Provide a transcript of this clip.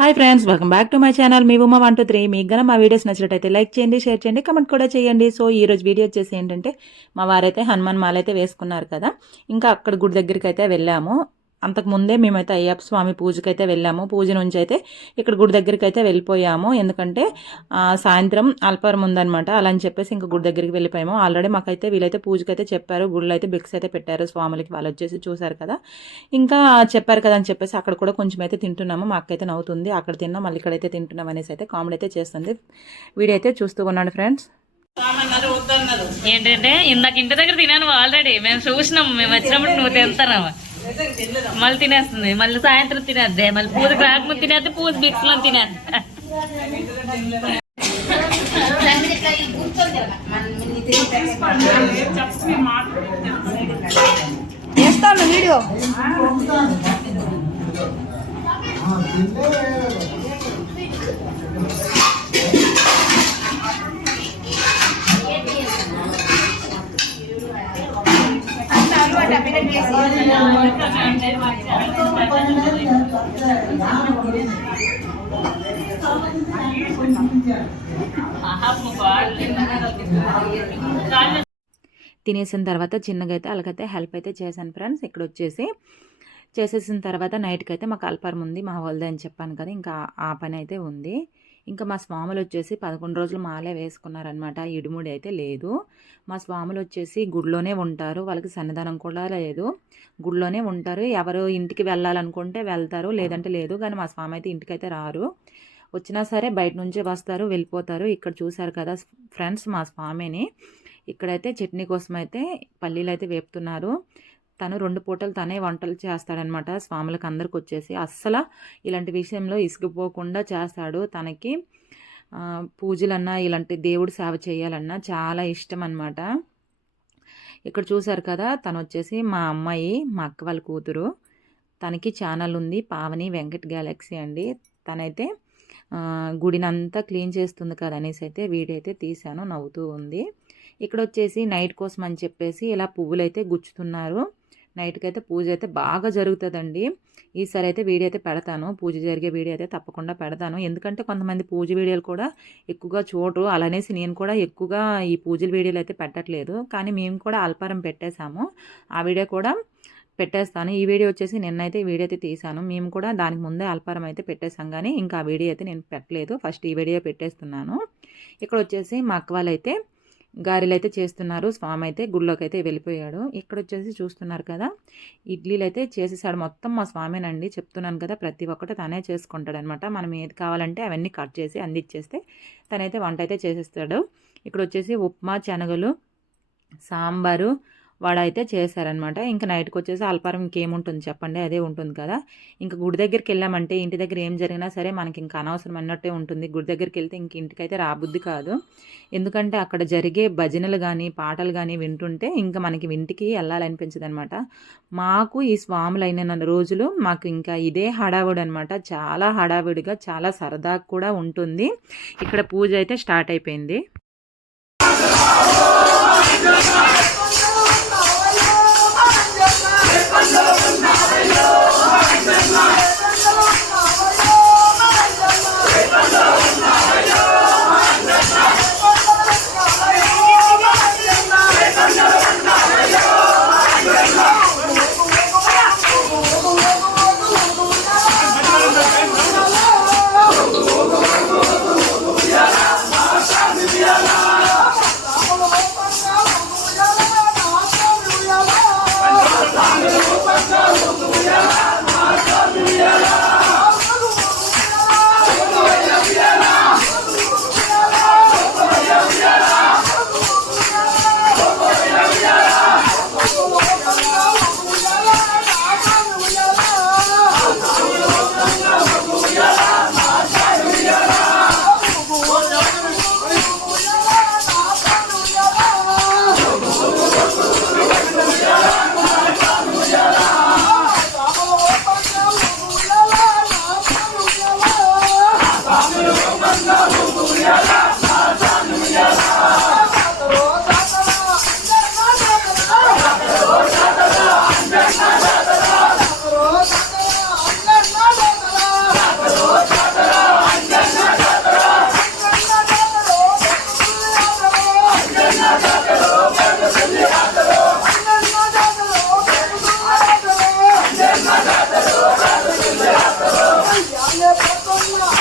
Hi friends welcome back to my channel me Uma one two three మీకు గన మా videos నచ్చినట్టయితే లైక్ చేయండి షేర్ చేయండి కమెంట్ కూడా చేయండి. సో ఈ రోజు వీడియో వచ్చేసి ఏంటంటే మా వారైతే హనుమాన్ మాల అయితే వేసుకున్నారు కదా. ఇంకా అక్కడ గుడి దగ్గరికి అయితే వెళ్ళాము. అంతకు ముందే మేమైతే అయ్యప్ప స్వామి పూజకి అయితే వెళ్ళాము. పూజ నుంచి అయితే ఇక్కడ గుడి దగ్గరికి అయితే వెళ్ళిపోయాము. ఎందుకంటే సాయంత్రం అల్పారం ఉందనమాట అలా అని చెప్పేసి ఇంకా గుడి దగ్గరికి వెళ్ళిపోయాము. ఆల్రెడీ మాకైతే వీళ్ళైతే పూజకి అయితే చెప్పారు. గుడిలో అయితే బిక్స్ అయితే పెట్టారు. స్వాములకి వాళ్ళు వచ్చేసి చూశారు కదా. ఇంకా చెప్పారు కదా అని చెప్పేసి అక్కడ కూడా కొంచెం అయితే తింటున్నాము. మాకైతే నవ్వుతుంది. అక్కడ తిన్నాం. మళ్ళీ ఇక్కడైతే తింటున్నాం అనేసి అయితే కామెడీ అయితే చేస్తుంది. వీడియో అయితే చూస్తూ ఉన్నాడు ఫ్రెండ్స్. ఏంటంటే ఇందాక ఇంటి దగ్గర తినాను ఆల్రెడీ మేము చూసినాం. మేము వచ్చినప్పుడు నువ్వు తింటారావా మళ్ళీ తినేస్తుంది మళ్ళీ సాయంత్రం తినేద్దే మళ్ళీ పూజకి రాకముందు తినేద్ది పూజ బిక్స్లో తినేది చేస్తాను వీడియో తినేసిన తర్వాత చిన్నగా అయితే వాళ్ళకైతే హెల్ప్ అయితే చేశాను ఫ్రెండ్స్. ఇక్కడ వచ్చేసి చేసేసిన తర్వాత నైట్కి అయితే మాకు అల్పారం ఉంది మా వాళ్ళది అని చెప్పాను కదా ఇంకా ఆ పని అయితే ఉంది. ఇంకా మా స్వాములు వచ్చేసి పదకొండు రోజులు మాలే వేసుకున్నారనమాట. ఇడుముడి అయితే లేదు. మా స్వాములు వచ్చేసి గుడిలోనే ఉంటారు. వాళ్ళకి సన్నిధానం కూడా లేదు. గుడిలోనే ఉంటారు. ఎవరు ఇంటికి వెళ్ళాలనుకుంటే వెళ్తారు. లేదంటే లేదు. కానీ మా స్వామి అయితే ఇంటికి అయితే రారు. వచ్చినా సరే బయట నుంచే వస్తారు వెళ్ళిపోతారు. ఇక్కడ చూశారు కదా ఫ్రెండ్స్ మా స్వామిని. ఇక్కడైతే చట్నీ కోసం అయితే పల్లీలు అయితే వేపుతున్నారు. తను రెండు పూటలు తనే వంటలు చేస్తాడనమాట. స్వాములకు అందరికి వచ్చేసి అస్సలు ఇలాంటి విషయంలో ఇసుకుపోకుండా చేస్తాడు. తనకి పూజలన్నా ఇలాంటి దేవుడు సేవ చేయాలన్నా చాలా ఇష్టం అనమాట ఇక్కడ చూశారు కదా తను వచ్చేసి మా అమ్మాయి మా అక్క వాళ్ళ కూతురు. తనకి ఛానల్ ఉంది పావని వెంకట్ గ్యాలక్సీ అండి. తనైతే గుడినంతా క్లీన్ చేస్తుంది కదా అనేసి అయితే వీడియో అయితే తీశాను నవ్వుతూ ఉంది. ఇక్కడ వచ్చేసి నైట్ కోసం అని చెప్పేసి ఇలా పువ్వులు అయితే గుచ్చుతున్నారు. నైట్కి అయితే పూజ అయితే బాగా జరుగుతుందండి. ఈసారి అయితే వీడియో అయితే పెడతాను. పూజ జరిగే వీడియో అయితే తప్పకుండా పెడతాను. ఎందుకంటే కొంతమంది పూజ వీడియోలు కూడా ఎక్కువగా చూడరు. అలానేసి నేను కూడా ఎక్కువగా ఈ పూజల వీడియోలు అయితే పెట్టట్లేదు. కానీ మేము కూడా అల్పారం పెట్టేశాము. ఆ వీడియో కూడా పెట్టేస్తాను. ఈ వీడియో వచ్చేసి నిన్నైతే ఈ వీడియో అయితే తీసాను మేము కూడా దానికి ముందే అల్పారం అయితే పెట్టేశాం. కానీ ఇంకా ఆ వీడియో అయితే నేను పెట్టలేదు. ఫస్ట్ ఈ వీడియో పెట్టేస్తున్నాను. ఇక్కడ వచ్చేసి మా అక్క వాళ్ళైతే గారెలు అయితే చేస్తున్నారు. స్వామి అయితే గుళ్ళోకి అయితే వెళ్ళిపోయాడు. ఇక్కడ వచ్చేసి చూస్తున్నారు కదా ఇడ్లీలు అయితే చేసేసాడు. మొత్తం మా స్వామినండి. చెప్తున్నాను కదా ప్రతి ఒక్కటి తనే చేసుకుంటాడనమాట. మనం ఏది కావాలంటే అవన్నీ కట్ చేసి అందిచ్చేస్తే తనైతే వంట అయితే చేసేస్తాడు. ఇక్కడ వచ్చేసి ఉప్మా శనగలు సాంబారు వాడ అయితే చేశారనమాట. ఇంకా నైట్కి వచ్చేసి అల్పారం ఇంకేముంటుంది చెప్పండి అదే ఉంటుంది కదా. ఇంకా గుడి దగ్గరికి వెళ్ళామంటే ఇంటి దగ్గర ఏం జరిగినా సరే మనకి ఇంకా అనవసరం అన్నట్టే ఉంటుంది. గుడి దగ్గరికి వెళ్తే ఇంక ఇంటికైతే రాబుద్ది కాదు. ఎందుకంటే అక్కడ జరిగే భజనలు కానీ పాటలు కానీ వింటుంటే ఇంకా మనకి ఇంటికి వెళ్ళాలనిపించదు అనమాట మాకు ఈ స్వాములు అయిన రోజులు మాకు ఇంకా ఇదే హడావుడి అనమాట చాలా హడావుడిగా చాలా సరదా కూడా ఉంటుంది. ఇక్కడ పూజ అయితే స్టార్ట్ అయిపోయింది. 아